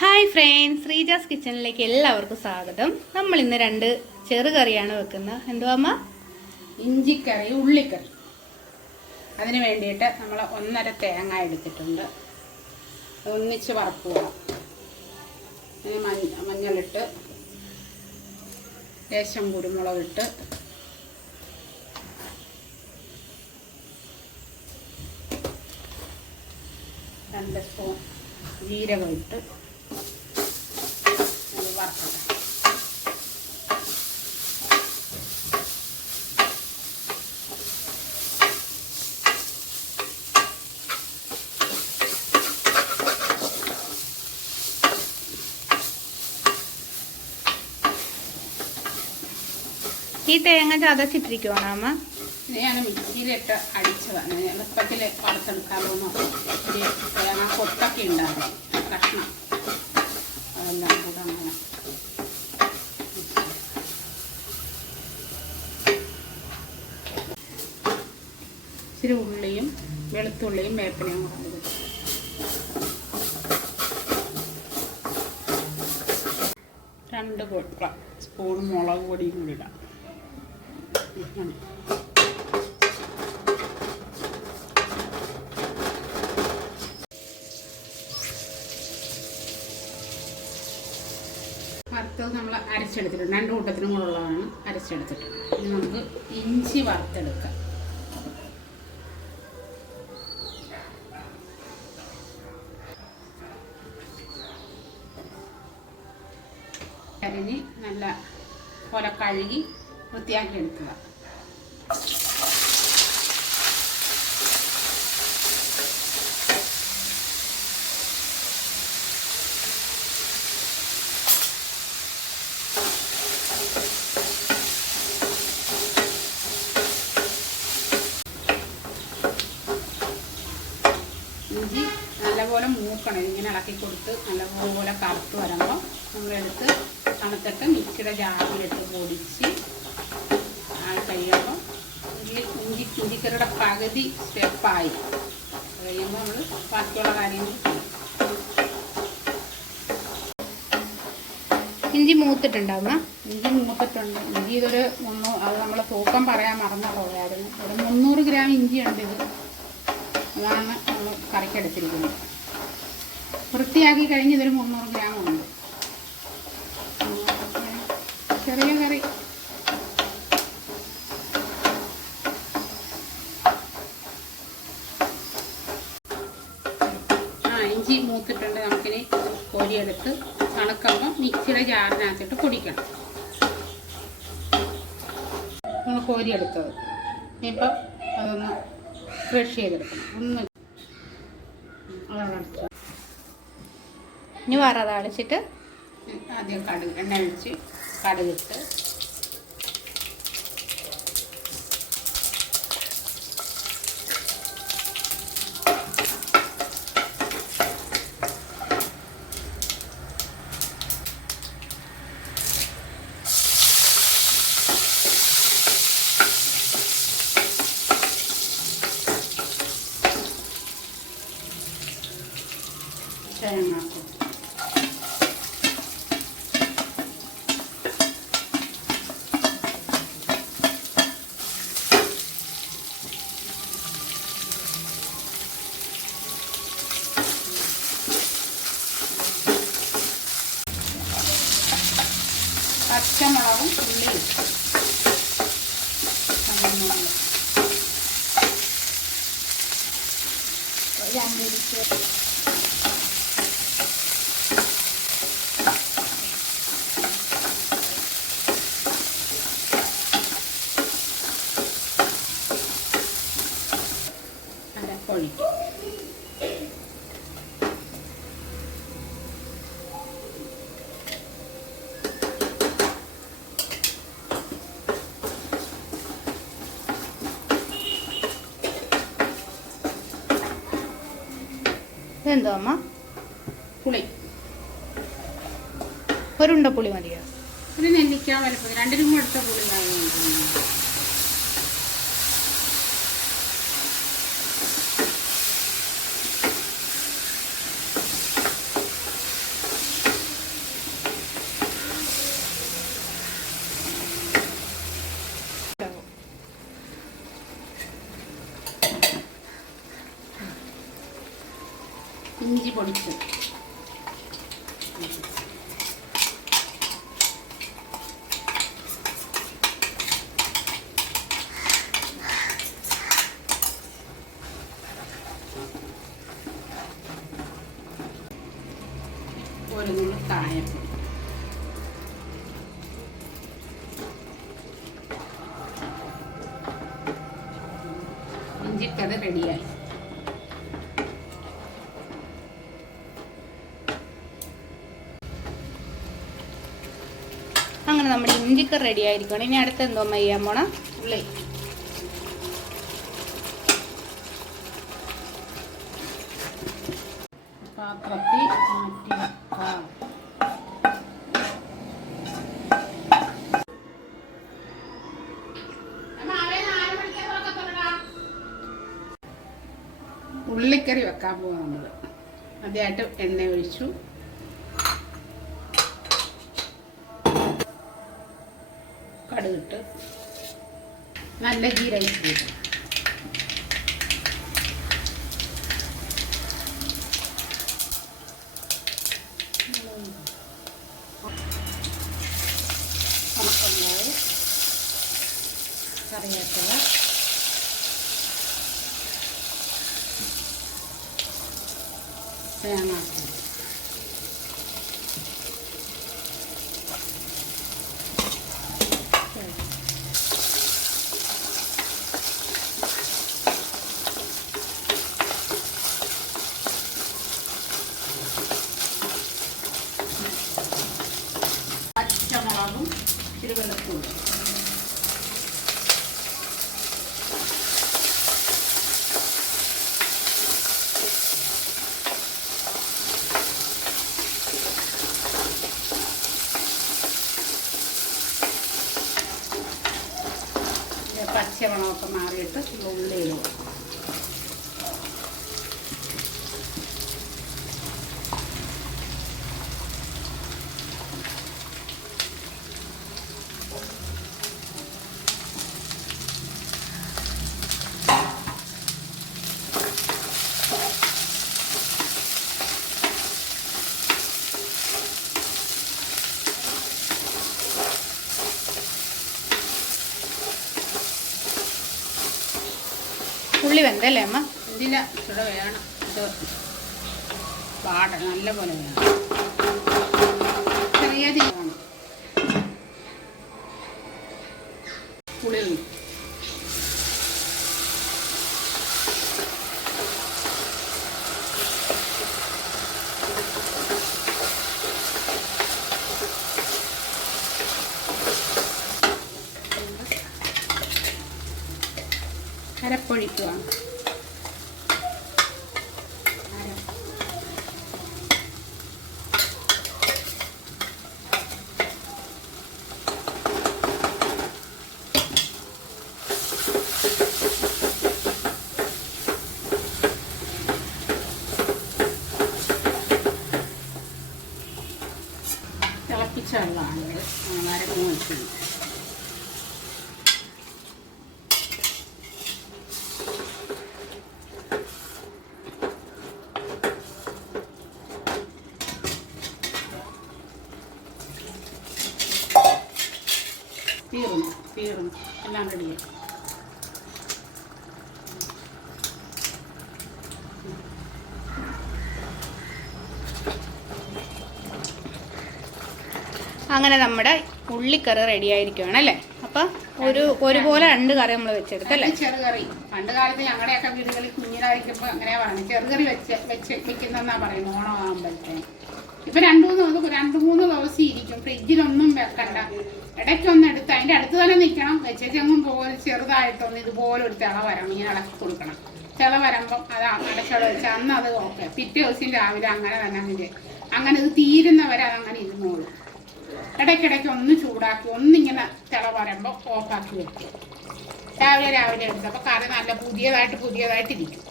Hi friends, Sreeja's കിച്ചണിലേക്ക് എല്ലാവർക്കും സ്വാഗതം. നമ്മൾ ഇന്ന് രണ്ട് ചെറുകറിയാണ് വെക്കുന്നത്. എന്തുവാ അമ്മ? ഇഞ്ചിക്കറി, ഉള്ളിക്കറി. അതിന് വേണ്ടിയിട്ട് നമ്മൾ 1.5 തേങ്ങ എടുത്തിട്ടുണ്ട്. ഒന്നിച്ച് വറക്കുക. മഞ്ഞളിട്ട്, ലേശം കുരുമുളകിട്ട്, രണ്ട് സ്പൂൺ ജീരകം ഇട്ട് വറുക്കുക. ഈ തേങ്ങ ചതച്ചിട്ടിരിക്കുവാണോ അമ്മ? ഞാൻ മിക്സിയിലിട്ട് അടിച്ചതാണ്. എളുപ്പത്തിൽ വറുത്തെടുക്കാമോ. തേങ്ങ കൊത്തൊക്കെ ഉണ്ടാകും, കഷ്ണം അതെല്ലാം കൂടെ അങ്ങനെ ഇച്ചിരി ഉള്ളിയും വെളുത്തുള്ളിയും വേപ്പിലയും കൂടെ ഇടും. 2 സ്പൂൺ മുളക് പൊടിയും കൂടി ഇടാം. വറുത്തത് നമ്മൾ അരച്ചെടുത്തിട്ടുണ്ട്. 2 കൂട്ടത്തിനും കൂടെ ഉള്ളതാണ് അരച്ചെടുത്തിട്ടുണ്ട്. ഇനി നമുക്ക് ഇഞ്ചി വറുത്തെടുക്കാം. അരിഞ്ഞ് നല്ല പോലെ കഴുകി വൃത്തിയാക്കി എടുക്കുക. ഇഞ്ചി നല്ലപോലെ മൂക്കണം. ഇങ്ങനെ ഇളക്കി കൊടുത്ത് നല്ലപോലെ കറുത്ത് വരുമ്പോൾ നമ്മളെടുത്ത് തണുത്തിട്ട് മിക്സിയുടെ ജാറിലിട്ട് പൊടിച്ച് കഴിയുമ്പോൾ ഇഞ്ചിക്കറിയുടെ പകുതി സ്റ്റെപ്പായി കഴിയുമ്പോൾ നമ്മൾ ബാക്കിയുള്ള കാര്യങ്ങൾ ഇഞ്ചി മൂത്തിട്ടുണ്ടാവുക. ഇഞ്ചി മൂത്തിട്ടുണ്ട്. ഇഞ്ചി ഇതൊരു അത് നമ്മൾ തൂക്കം പറയാൻ മറന്നുപോയായിരുന്നു. ഒരു 300 ഗ്രാം ഇഞ്ചിയുണ്ട്. ഇത് അതാണ് നമ്മൾ കറിക്കെടുത്തിരിക്കുന്നത്. വൃത്തിയാക്കി കഴിഞ്ഞ് ഇതൊരു 300 ഗ്രാം ഉണ്ട്. ചെറിയ കറി. ഇഞ്ചി മൂത്തിട്ടുണ്ട്. നമുക്കിനി കോരിയെടുത്ത് തണുക്കുമ്പോൾ മിക്സിയുടെ ജാറിനകത്തിട്ട് പൊടിക്കണം. നമ്മൾ കോരിയെടുത്തത് ഇപ്പം അതൊന്ന് ക്രഷ് ചെയ്തെടുക്കണം. ഇനി വറതാളിച്ചിട്ട് ആദ്യം എണ്ണ ഒഴിച്ച് കടുകിട്ട് തേങ്ങാക്കും. പച്ചമുളകും ഉള്ളിയും ഒഴിക്കും. എന്തോ അമ്മ? പുളി. ഒരുണ്ട പുളി മതിയോ? ഒരു നെല്ലിക്ക വലുപ്പം 2 കൂടെ എടുത്ത പുളി മതി. ഇഞ്ചി പൊടിച്ചത്. ഒരു നുള്ളു കായപ്പൊടി. ഇഞ്ചിക്കറി റെഡിയായി. അങ്ങനെ നമ്മുടെ ഇഞ്ചിക്കറി റെഡി ആയിരിക്കണം. ഇനി അടുത്ത് എന്തോ ചെയ്യാൻ പോണം? ഉള്ളി. പാത്രത്തിൽ മാറ്റി വെക്കാം. ഉള്ളിക്കറി വെക്കാൻ പോവാ നമ്മൾ. ആദ്യമായിട്ട് എണ്ണ ഒഴിച്ചു. കടുകിട്ട് നല്ല ജീരകം ഇട്ടു. ഉണക്കമുളക്, കറിവേപ്പില, തേങ്ങാപ്പൂരി. പച്ചമുളകും ഇച്ചിരി വെളുത്തുള്ളി. പച്ചമുളകൊക്കെ മാറിയിട്ട് ഉള്ളിയിടുക. ഉള്ളി വെന്തല്ലേ അമ്മ? ഇതില്ല, ഇവിടെ വേണം. ഇത് നല്ല പോലെ വേണം. ചെറിയ തീ വേണം. പുളി അരപ്പൊഴിക്കുക. തിളപ്പിച്ച വെള്ളമാണ് അരങ്ങ് വെച്ചത്. തീർന്നു എല്ലാം റെഡിയായി. അങ്ങനെ നമ്മുടെ ഉള്ളിക്കറി റെഡി ആയിരിക്കുകയാണ് അല്ലേ? അപ്പം ഒരുപോലെ രണ്ട് കറി നമ്മൾ വെച്ചെടുത്തല്ലേ? ചെറുകറി പണ്ട് കാലത്ത് ഞങ്ങളുടെയൊക്കെ വീടുകളിൽ കുഞ്ഞിനായിരിക്കുമ്പോൾ അങ്ങനെയാ പറയുന്നത്, ചെറുകറി വെക്കുന്നതെന്നാ പറയുന്നത് ഓണം ആകുമ്പോഴത്തേന്. ഇപ്പം രണ്ട് മൂന്ന് ദിവസം ഇരിക്കും, ഫ്രിഡ്ജിലൊന്നും വെക്കണ്ട. ഇടയ്ക്കൊന്ന് എടുത്ത് അതിൻ്റെ അടുത്ത് തന്നെ നിൽക്കണം. വെച്ചെങ്ങും പോലെ ചെറുതായിട്ടൊന്ന് ഇതുപോലെ ഒരു തിള വരണം, ഇങ്ങനെ ഇളക്കി കൊടുക്കണം. തിള വരുമ്പം അത് അടച്ചോടെ വെച്ച് അന്ന് അത് ഓക്കെ. പിറ്റേ ദിവസം രാവിലെ അങ്ങനെ തന്നെ അങ്ങനെ ഇത് തീരുന്നവരെ അതങ്ങനെ ഇരുന്നോളൂ. ഇടയ്ക്കിടയ്ക്ക് ഒന്ന് ചൂടാക്കി ഒന്നിങ്ങനെ തിള വരുമ്പോൾ ഓഫാക്കി വെക്കും. രാവിലെ എടുത്തപ്പോൾ കറി നല്ല പുതിയതായിട്ടിരിക്കും.